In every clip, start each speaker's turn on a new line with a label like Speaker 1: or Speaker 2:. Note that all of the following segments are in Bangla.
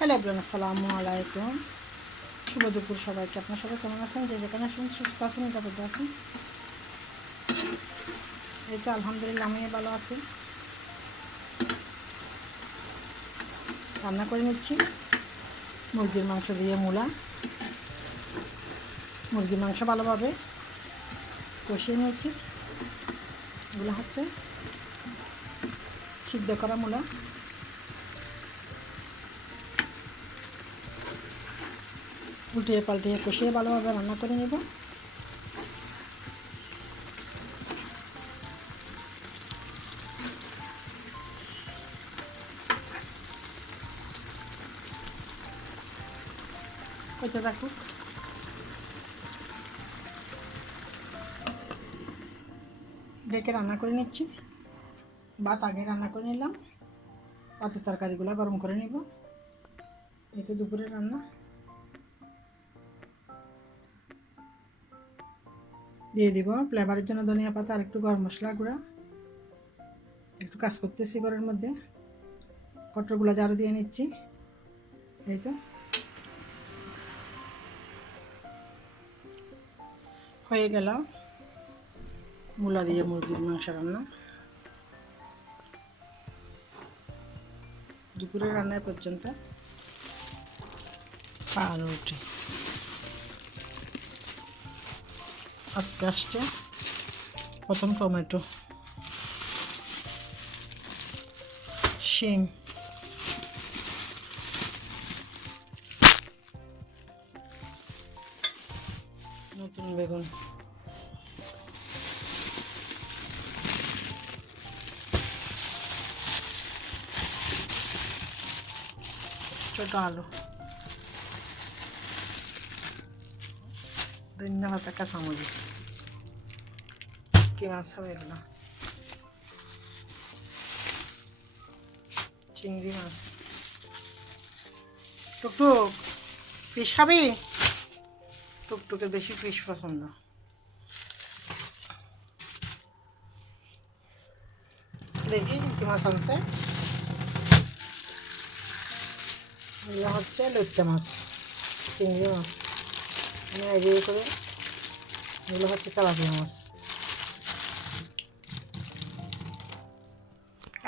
Speaker 1: হ্যালো এভরিওয়ান, আসসালামু আলাইকুম। শুভ দুপুর সবাইকে। আপনার সবাই কেমন আছেন? যে যেখানে আসুন সুস্থ আছেন, নিরাপদে আছেন? এই তো আলহামদুলিল্লাহ আমি ভালো আছি। রান্না করে নিচ্ছি। মুরগির মাংস দিয়ে মূলা। মুরগির মাংস ভালোভাবে কষিয়ে নিয়েছি। এগুলো হচ্ছে সিদ্ধ করা মূলা। উল্টিয়ে পাল্টিয়ে কষিয়ে ভালোভাবে রান্না করে নেব। কইতে থাকুক। ডেকে রান্না করে নিচ্ছি। ভাত আগে রান্না করে নিলাম। ভাতের তরকারিগুলো গরম করে নিব। এতে তো দুপুরের রান্না। দিয়ে দিব। ফ্লেভারের জন্য ধনিয়া পাতা আর একটু গরম মশলা গুঁড়া। একটু কাজ করতেছি ঘরের মধ্যে। কটরগুলো জারো দিয়ে নিচ্ছি। এই তো। হয়ে গেল। মূলা দিয়ে মুরগির মাংস রান্না। দুপুরের রান্নায় পর্যন্ত। পাউরুটি আজকে আসছে প্রথম টমেটো শিম নতুন বেগুন ছোট আলু ধন্যবাদ কাঁচামরিচ কি মাছ হবে এগুলো চিংড়ি মাছ টুকটুক ফিশ খাবি টুকটুকের বেশি ফিশ পছন্দ দেখি কি মাছ আনছে হচ্ছে লইট্টা মাছ চিংড়ি মাছ আইডিয়া করে এগুলো হচ্ছে তেলাপিয়া মাছ।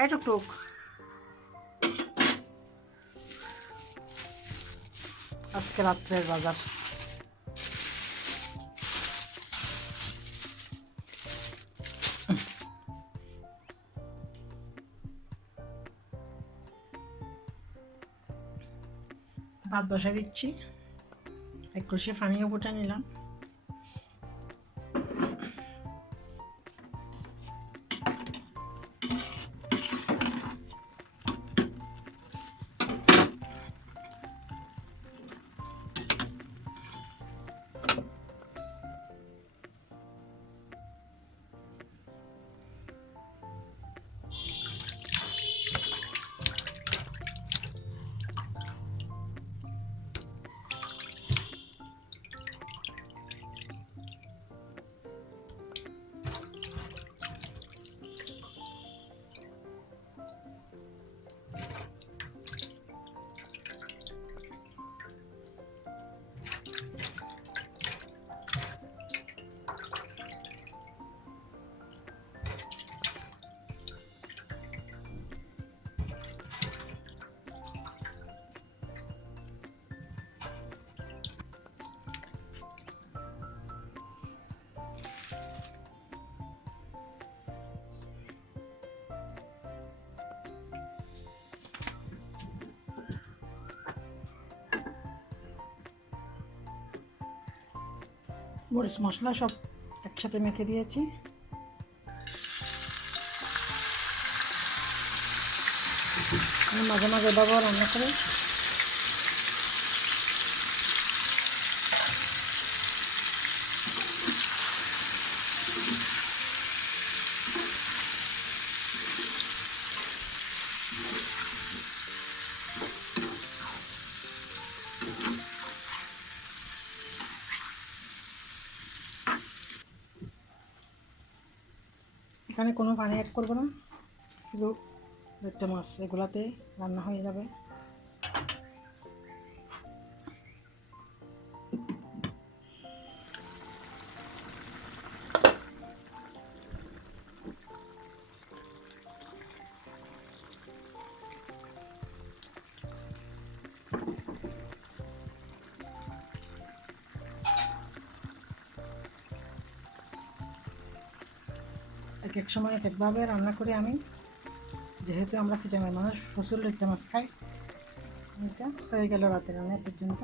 Speaker 1: এই টুকটুক আজকে রাত্রের বাজার। ভাত বসাই দিচ্ছি। এক কলসি পানিও ফুটে নিলাম। মরিচ মশলা সব একসাথে মেখে দিয়েছি। মাঝে মাঝে ব্যবহার রান্না করি। এখানে কোনো পানি অ্যাড করব না। শুধু একটা মাছ এগুলাতে রান্না হয়ে যাবে। এক এক সময়, এক একভাবে রান্না করি আমি। যেহেতু আমরা সিটামের মানুষ ফসল মাছ খাই এটা হয়ে গেল রাতের রান্না পর্যন্ত।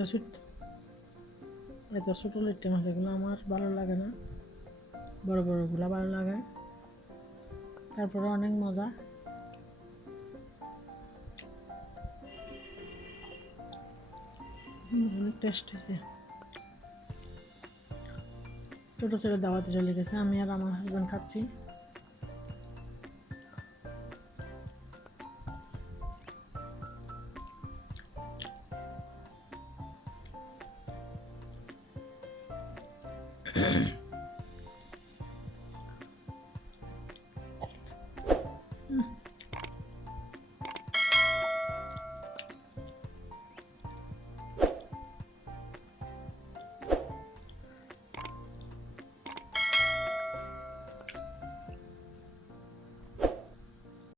Speaker 1: এটা ছোট এটা ছোটো লিট্টে মাছ এগুলো আমার ভালো লাগে না। বড় বড়গুলো ভালো লাগে। তারপরে অনেক মজা। অনেক টেস্ট হয়েছে। ছোটো ছেলে দাওয়াতে চলে গেছে, আমি আর আমার হাজব্যান্ড খাচ্ছি। mm